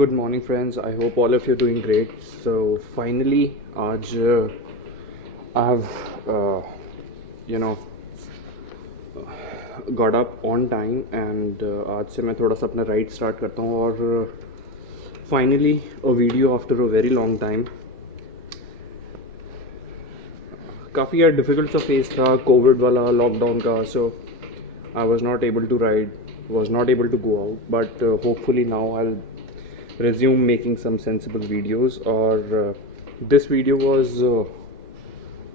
Good morning, friends. I hope all of you are doing great. So finally, आज I've got up on time and आज से मैं थोड़ा सा अपना राइड स्टार्ट करता हूँ और finally a video after a very long time. काफ़ी यार डिफ़िकल्ट सा फेस था कोविड वाला लॉकडाउन का, so I was not able to ride, was not able to go out, but hopefully now I'll resume making some sensible videos. Or this video was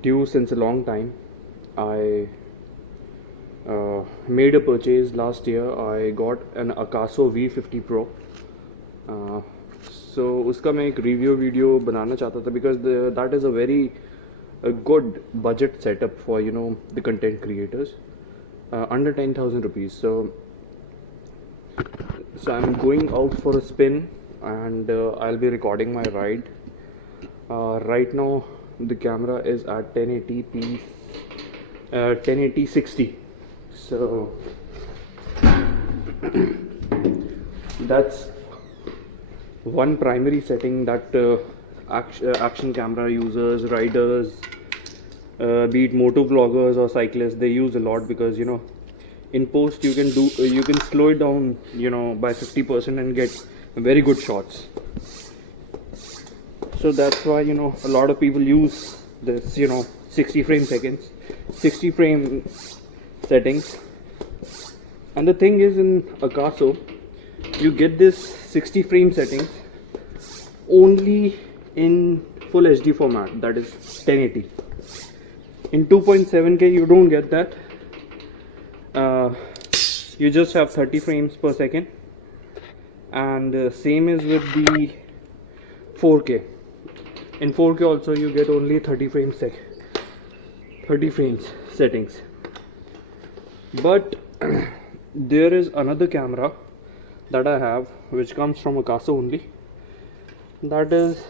due since a long time. I made a purchase last year. I got an Akaso V50 Pro. So उसका मैं एक review video बनाना चाहता था because that is a very good budget setup for the content creators, under 10,000 rupees. So I'm going out for a spin and I'll be recording my ride. Right now the camera is at 1080p 1080 60, so that's one primary setting that action camera users, riders, be it moto vloggers or cyclists, they use a lot, because in post you can slow it down by 50% and get very good shots. So that's why a lot of people use this 60 frame settings. And the thing is, in Akaso you get this 60 frame settings only in full HD format, that is 1080. In 2.7K you don't get that. You just have 30 frames per second, and same is with the 4K. In 4K also you get only 30 frames settings. But there is another camera that I have which comes from Akaso only. That is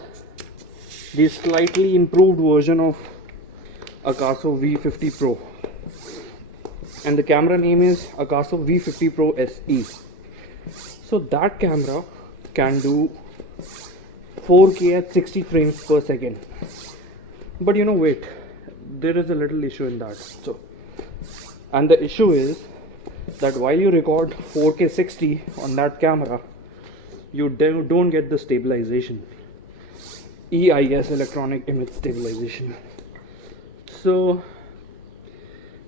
the slightly improved version of Akaso V50 Pro, and the camera name is Akaso V50 Pro SE. So that camera can do 4K at 60 frames per second. But wait, there is a little issue in that. And the issue is that while you record 4K 60 on that camera, you don't get the stabilization, EIS, electronic image stabilization. So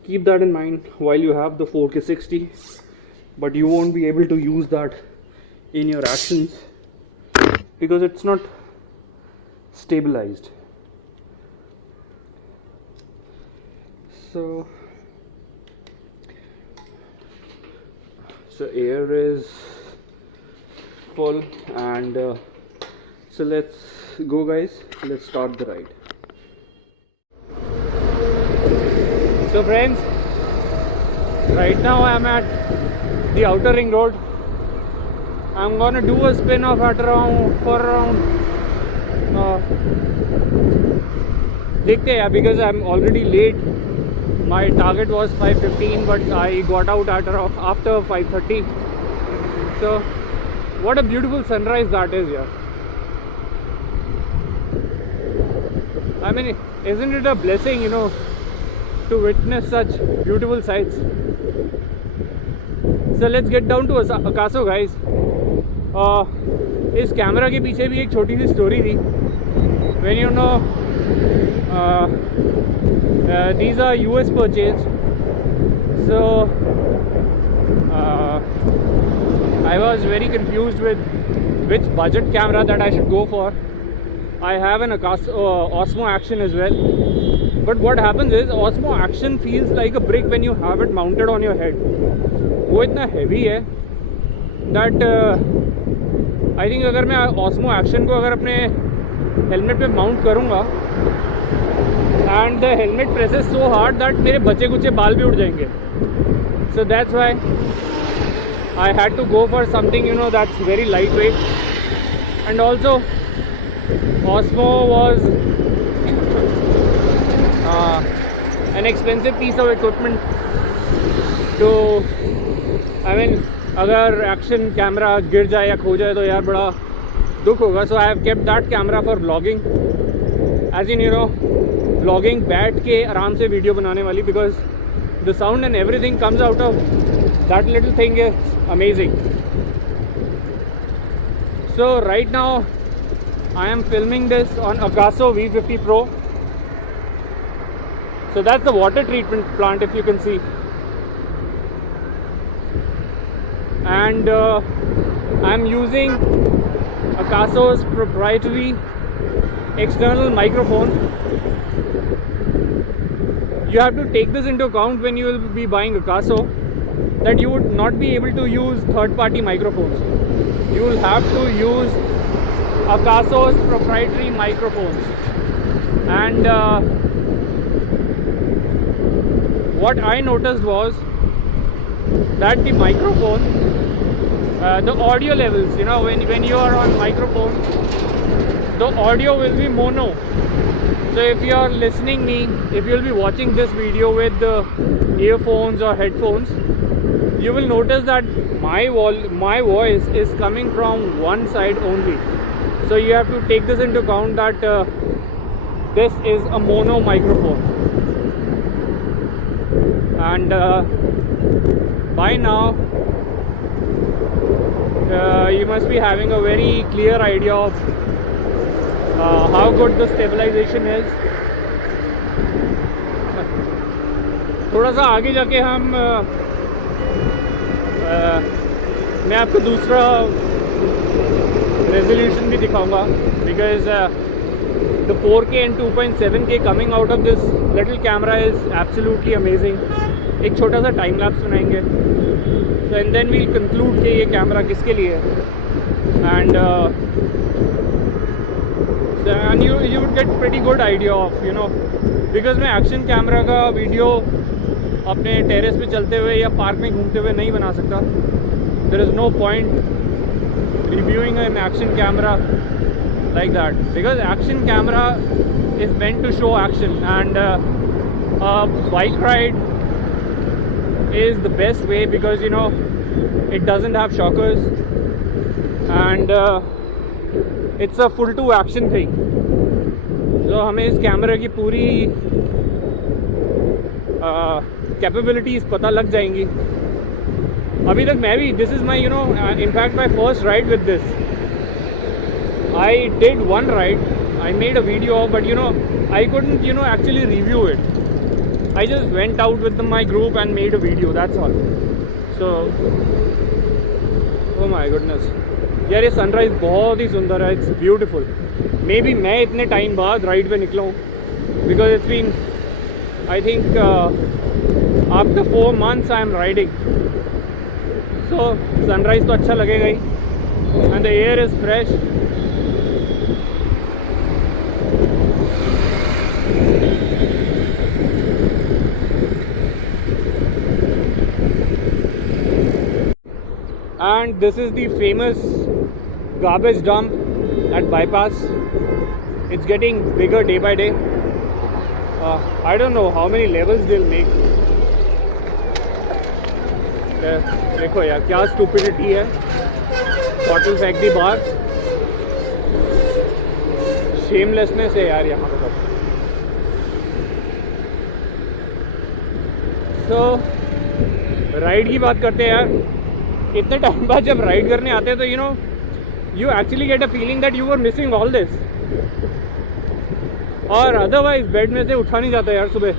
keep that in mind while you have the 4K 60, but you won't be able to use that in your actions because it's not stabilized. So air is full, and so let's go, guys. Let's start the ride. So friends, right now I'm at the outer ring road. I'm gonna do a spin off at around देखते हैं, because I'm already late. My target was 5:15, but I got out at around after 5:30. So what a beautiful sunrise that is here. I mean, isn't it a blessing, to witness such beautiful sights? So let's get down to Akaso, guys. इस camera के पीछे भी एक छोटी सी story थी. When these are US purchased, so I was very confused with which budget camera that I should go for. I have an Osmo Action as well, but what happens is Osmo Action feels like a brick when you have it mounted on your head. वो इतना heavy है that I think अगर मैं Osmo Action को अगर अपने helmet पे mount करूँगा and the helmet presses so hard that मेरे बचे कुचे बाल भी उड़ जाएंगे. So that's why I had to go for something that's very lightweight, and also Osmo was an expensive piece of equipment to, I mean, अगर action camera गिर जाए या खो जाए तो यार बड़ा दुख होगा. So I have kept that camera for vlogging, as in vlogging बैठ के आराम से वीडियो बनाने वाली, because the sound and everything comes out of that little thing is amazing. So right now I am filming this on Akaso V50 Pro. So that's the water treatment plant, if you can see. And I'm using Akaso's proprietary external microphone. You have to take this into account when you will be buying Akaso, that you would not be able to use third-party microphones. You will have to use Akaso's proprietary microphones. And what I noticed was that the microphone, the audio levels, when you are on microphone, the audio will be mono. So if you are listening me, if you will be watching this video with the earphones or headphones, you will notice that my voice is coming from one side only. So you have to take this into account that this is a mono microphone. And by now you must be having a very clear idea of how good the stabilization is. थोड़ा सा आगे जाके हम मैं आपको दूसरा resolution भी दिखाऊंगा, because the 4K and 2.7K coming out of this little camera is absolutely amazing. एक छोटा सा टाइम लैप्स बनाएंगे, so and then we'll conclude कि ये कैमरा किसके लिए है. And you would get pretty good idea of because मैं एक्शन कैमरा का वीडियो अपने टेरेस पे चलते हुए या पार्क में घूमते हुए नहीं बना सकता. There is no point reviewing an action camera like that, because action camera is meant to show action, and a bike ride is the best way, because it doesn't have shockers, and it's a full to action thing. So हमें इस कैमरे की पूरी capabilities पता लग जाएंगी. अभी तक मैं भी, this is my in fact my first ride with this. I did one ride, I made a video, but I couldn't actually review it. I just went out with my group and made a video, that's all. So oh my goodness यार, ये sunrise बहुत ही सुंदर है. It's beautiful. May be मैं इतने time बाद ride पे निकला हूँ, because it's been I think after 4 months I am riding. So sunrise तो अच्छा लगेगा ही, and the air is fresh. And this is the famous garbage dump at Bypass. It's getting bigger day by day. I don't know how many levels they'll make. देखो यार क्या stupidity है. Bottle फेंक दी बाहर. Shamelessness है यार यहाँ पर. So राइड की बात करते हैं यार. इतने टाइम बाद जब राइड करने आते हैं तो you actually get a feeling that you were missing all this. और अदरवाइज बेड में से उठा नहीं जाता यार सुबह,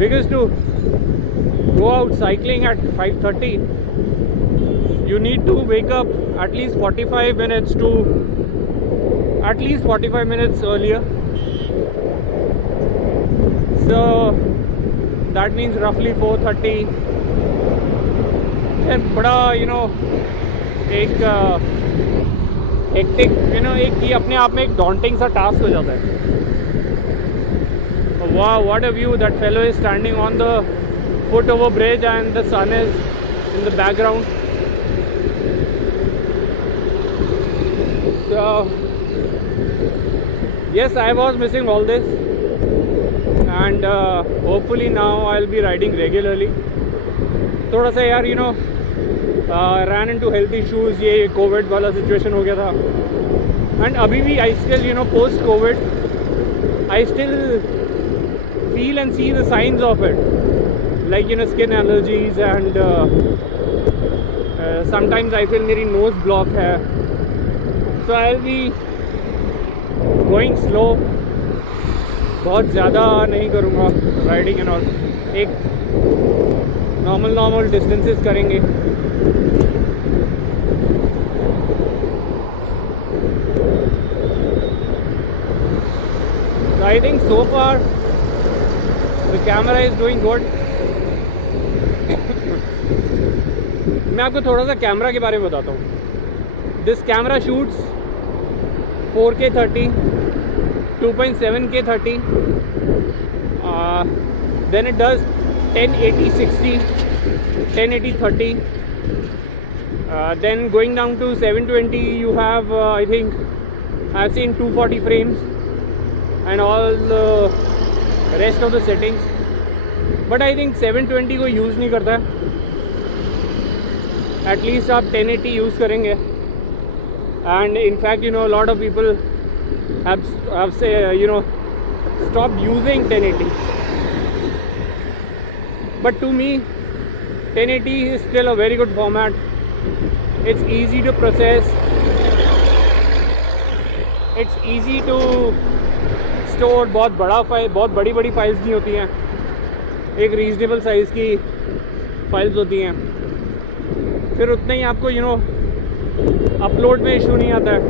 because to go out cycling at 5:30 you need to wake up at least 45 minutes earlier. So that means roughly 4:30. बड़ा एक हेक्टिक एक ही अपने आप में एक डॉन्टिंग सा टास्क हो जाता है. वाह, what a view. That fellow is standing on the foot over bridge and the sun is in the background. So yes, I was missing all this, and hopefully now I'll be riding regularly. थोड़ा सा यार ran into health issues. ये Covid वाला situation हो गया था, and अभी भी I still you know post Covid I still feel and see the signs of it, like you know skin allergies and sometimes I feel मेरी nose block है, so I'll be going slow, बहुत ज़्यादा नहीं करूँगा riding and all, एक normal distances करेंगे. So I think so far the camera is doing good. मैं आपको थोड़ा सा कैमरा के बारे में बताता हूँ. This camera shoots 4K 30, 2.7K 30, then it does 1080 60, 1080 30, then going down to 720 you have I think I've seen 240 frames and all the rest of the settings, but I think 720 को यूज़ नहीं करता है. At least आप 1080 use करेंगे. And in fact you know a lot of people have say you know stopped using 1080, but to me 1080 is still a very good format. It's easy to process, it's easy to store. बहुत बड़ा file, बहुत बड़ी files नहीं होती हैं, एक reasonable size की files होती हैं. फिर उतना ही आपको यू नो अपलोड में इशू नहीं आता है.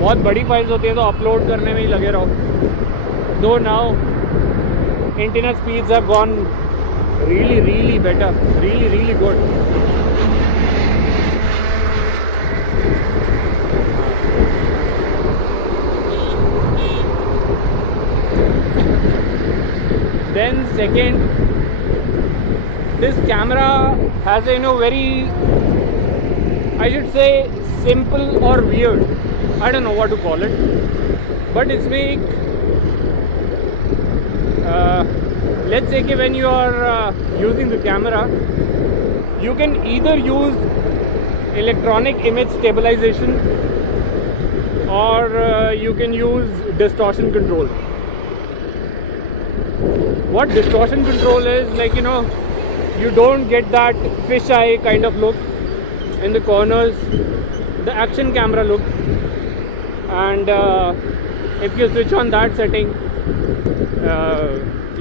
बहुत बड़ी फाइल्स होती हैं तो अपलोड करने में ही लगे रहो. दो now internet speeds have gone really better, really good. Then second, this camera has a you know very, I should say simple or weird, I don't know what to call it, but it's make let's say when you are using the camera, you can either use electronic image stabilization or you can use distortion control. What distortion control is, like you know, you don't get that fisheye kind of look in the corners, the action camera look. And if you switch on that setting,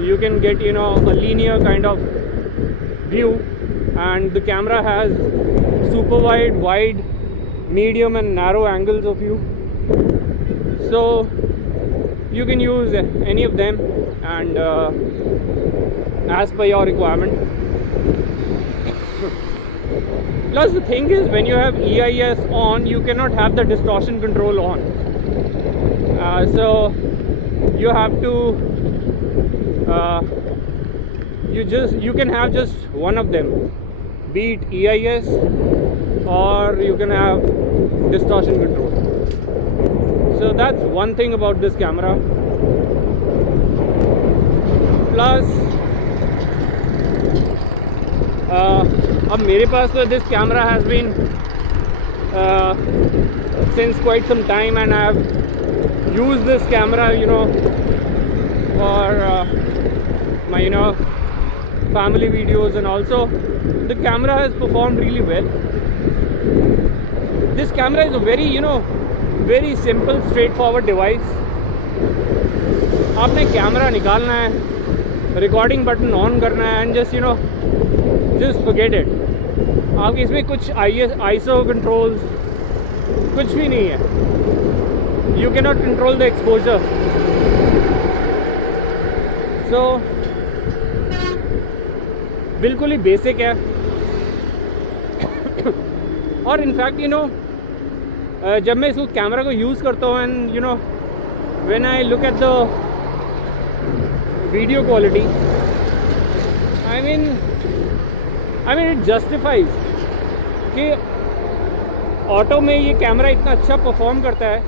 you can get you know a linear kind of view, and the camera has super wide, medium and narrow angles of view, so you can use any of them and as per your requirement. Plus the thing is, when you have EIS on, you cannot have the distortion control on, so you have to you can have just one of them, be it EIS or you can have distortion control. So that's one thing about this camera. Plus अब मेरे पास तो this camera has been since quite some time, and I have used this camera you know for my you know family videos, and also the camera has performed really well. This camera is a very you know very simple straightforward device. आपने camera निकालना है, recording button on करना है, and just you know just forget it. आपके इसमें कुछ ISO controls कुछ भी नहीं है. You can not control the exposure. So बिल्कुल ही बेसिक है. और इनफैक्ट यू नो जब मैं इसको कैमरा को यूज़ करता हूँ, and you know when I look at the video quality, I mean it justifies कि ऑटो में ये कैमरा इतना अच्छा परफॉर्म करता है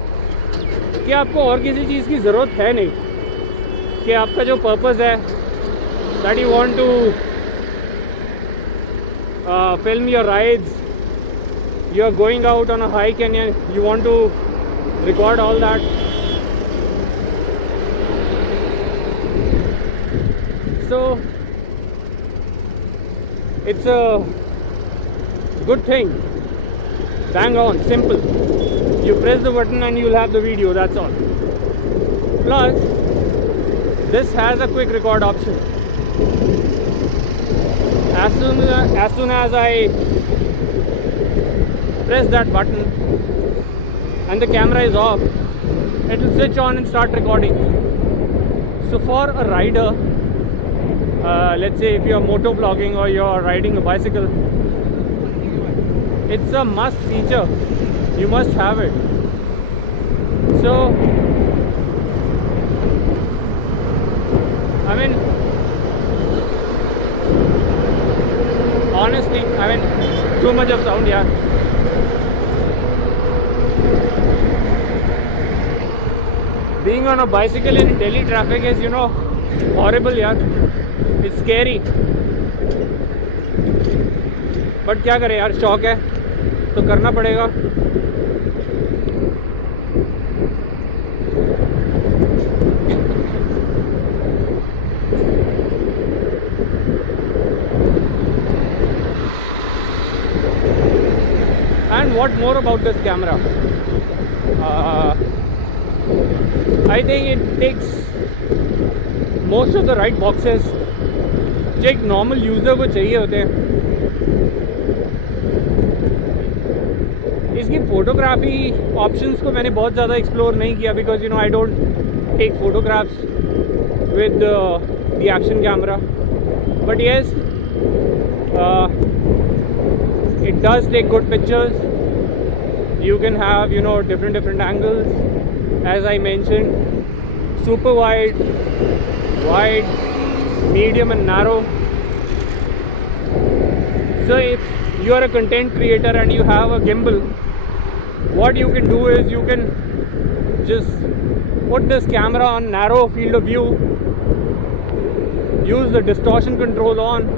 कि आपको और किसी चीज़ की ज़रूरत है नहीं. कि आपका जो पर्पज़ है, that you want to film your rides, you are going out on a hike and you want to record all that. So it's a good thing. Bang on, simple. You press the button and you'll have the video, that's all. Plus, this has a quick record option. As soon as I press that button and the camera is off, it will switch on and start recording. So for a rider, let's say if you're moto vlogging or you're riding a bicycle, it's a must feature. You must have it. So I mean, honestly, I mean, too much of sound, yeah. Being on a bicycle in Delhi traffic is, you know, horrible, yeah. It's scary. But क्या करें यार, शौक है तो करना पड़ेगा. And what more about this camera? I think it takes most of the right boxes जो एक नॉर्मल यूज़र को चाहिए होते हैं. इसकी फोटोग्राफी ऑप्शंस को मैंने बहुत ज़्यादा एक्सप्लोर नहीं किया because you know I don't take photographs with the action camera. But yes, it does take good pictures. You can have, you know, different angles, as I mentioned, super wide, medium and narrow. So if you are a content creator and you have a gimbal, what you can do is you can just put this camera on narrow field of view, use the distortion control on,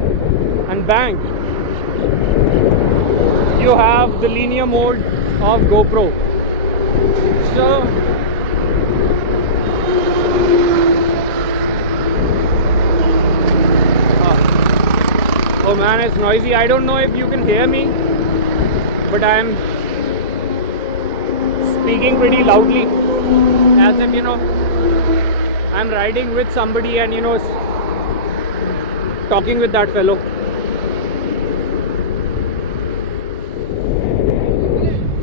and bang, you have the linear mode of GoPro. So oh man, it's noisy. I don't know if you can hear me, but I am speaking pretty loudly, as if, you know, I'm riding with somebody and, you know, talking with that fellow.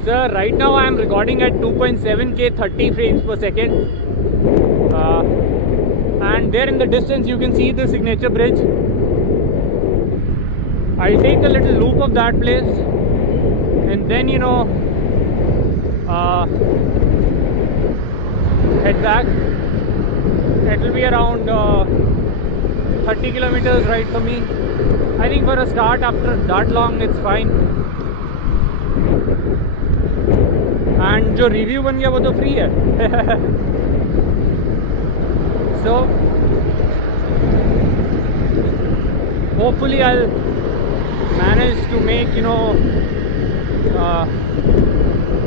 So right now I am recording at 2.7K 30 frames per second, and there in the distance you can see the signature bridge. I'll take a little loop of that place and then, you know, head back. It will be around 30 kilometers ride for me. I think for a start, after that long, it's fine. And जो review बन गया वो तो free है. So hopefully I'll manage to make, you know,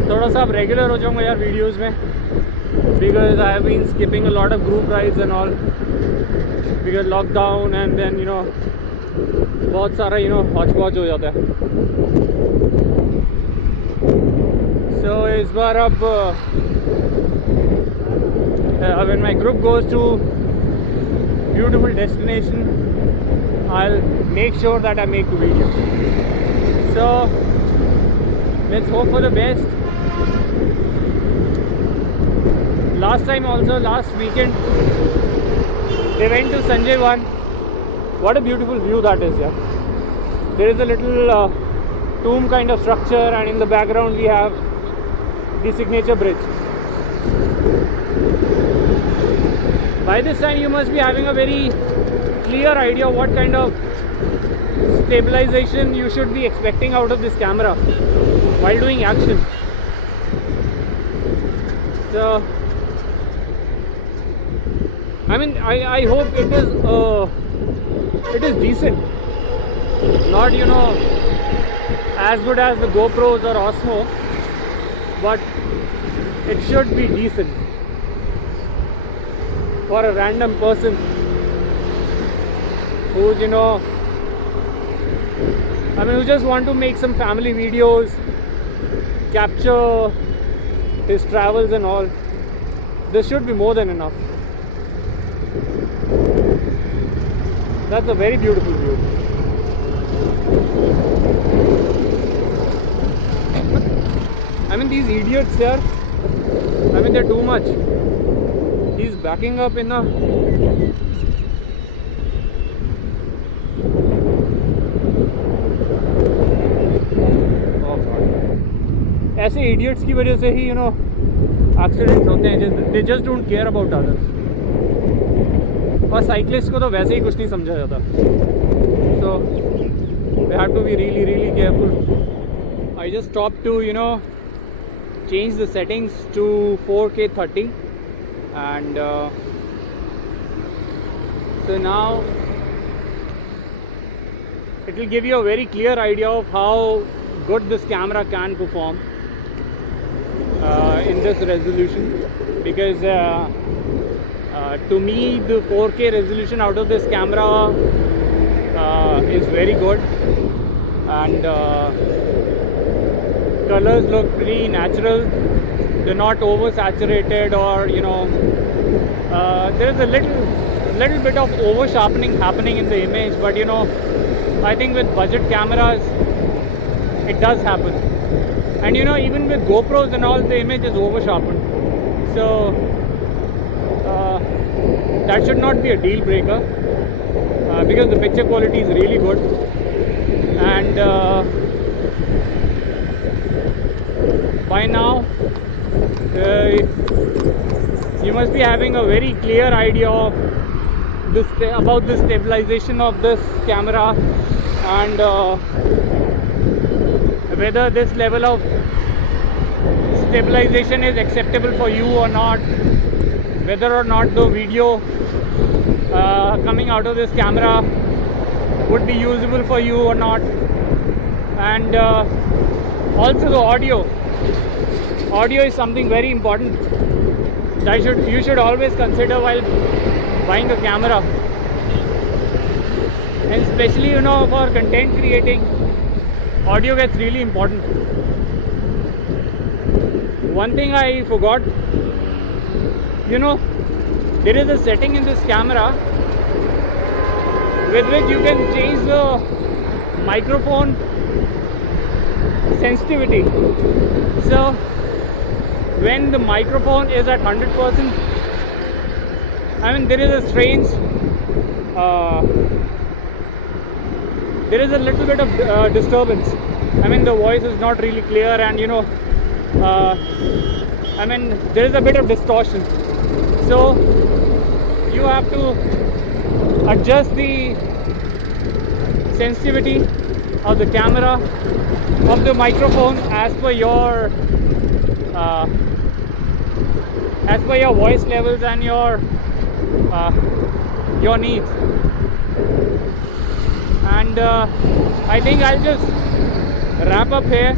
थोड़ा सा अब regular हो जाऊंगा यार वीडियोस में, because I have been skipping a lot of group rides and all because lockdown, and then, you know, बहुत सारा, you know, hodgepodge हो जाता है. So इस बार अब when my group goes to beautiful destination, I'll make sure that I make the video. So let's hope for the best. Last time also, last weekend, they went to Sanjay One. What a beautiful view that is, yeah. There is a little tomb kind of structure, and in the background we have the signature bridge. By this time you must be having a very clear idea of what kind of stabilization you should be expecting out of this camera while doing action. So I mean, I hope it is decent, not, you know, as good as the GoPros or Osmo, but it should be decent for a random person who's, you know, I mean, who just want to make some family videos, capture his travels and all. This should be more than enough. That's a very beautiful view. I mean, these idiots here, I mean, they're too much. He's backing up in a... Oh God. ऐसे idiots की वजह से ही, you know, accidents होते हैं. They just don't care about others. और cyclists को तो वैसे ही कुछ नहीं समझा जाता. So we have to be really, really careful. I just stopped to, you know, change the settings to 4K 30, and so now it will give you a very clear idea of how good this camera can perform in this resolution, because to me the 4K resolution out of this camera is very good, and colors look pretty natural. They're not oversaturated, or, you know, there is a little bit of over sharpening happening in the image, but, you know, I think with budget cameras it does happen. And, you know, even with GoPros and all, the image is over sharpened, so that should not be a deal breaker, because the picture quality is really good. And by now you must be having a very clear idea of this about the stabilization of this camera, and whether this level of stabilization is acceptable for you or not, whether or not the video coming out of this camera would be usable for you or not, and also the audio. Audio is something very important that you should always consider while buying a camera, and especially, you know, for content creating, audio gets really important. One thing I forgot, you know, there is a setting in this camera with which you can change the microphone sensitivity. So when the microphone is at 100%, I mean, there is a strange, there is a little bit of disturbance. I mean, the voice is not really clear, and, you know, I mean, there is a bit of distortion. So you have to adjust the sensitivity of the camera, of the microphone, as per your voice levels and your needs. And I think I'll just wrap up here.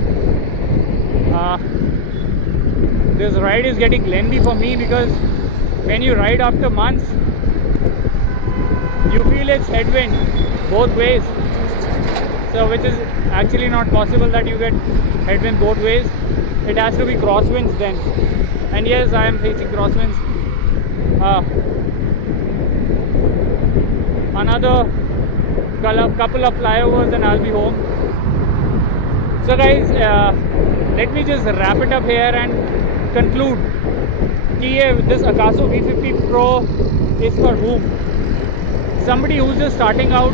This ride is getting lengthy for me, because when you ride after months, you feel it's headwind both ways, so which is actually not possible that you get headwind both ways. It has to be crosswinds then, and yes, I am facing crosswinds. Another couple of flyovers and I'll be home. So guys, let me just wrap it up here and conclude that this Akaso V50 Pro is for whom? Somebody who's just starting out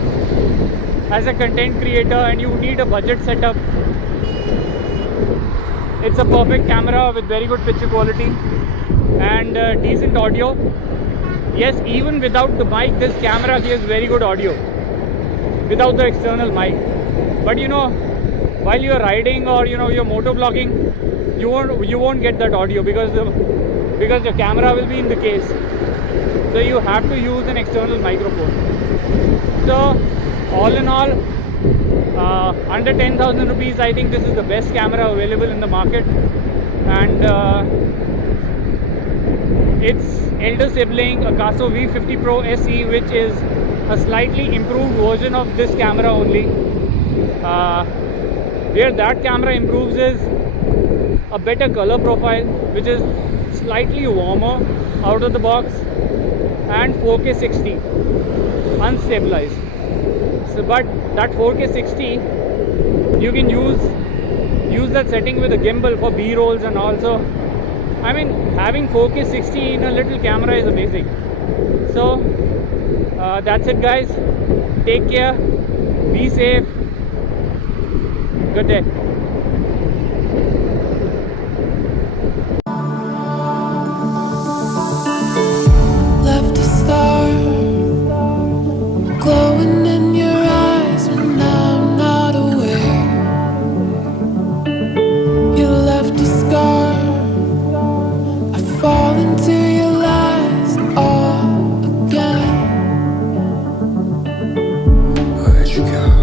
as a content creator and you need a budget setup. It's a perfect camera with very good picture quality and decent audio. Yes, even without the mic, this camera gives very good audio without the external mic. But, you know, while you're riding or, you know, you're motovlogging, you won't get that audio because your camera will be in the case. So you have to use an external microphone. So all in all, Under 10,000 rupees, I think this is the best camera available in the market, and its elder sibling, a Caso V50 Pro SE, which is a slightly improved version of this camera only. Where that camera improves is a better color profile, which is slightly warmer out of the box, and 4K 60 unstabilized. So, but that 4K 60, you can use that setting with a gimbal for B-rolls, and also, I mean, having 4K 60 in a little camera is amazing. So that's it, guys. Take care, be safe, good day. Left a star glowing in your eyes when I'm not aware. You left a scar. I fall into your lies all again. Where'd you go?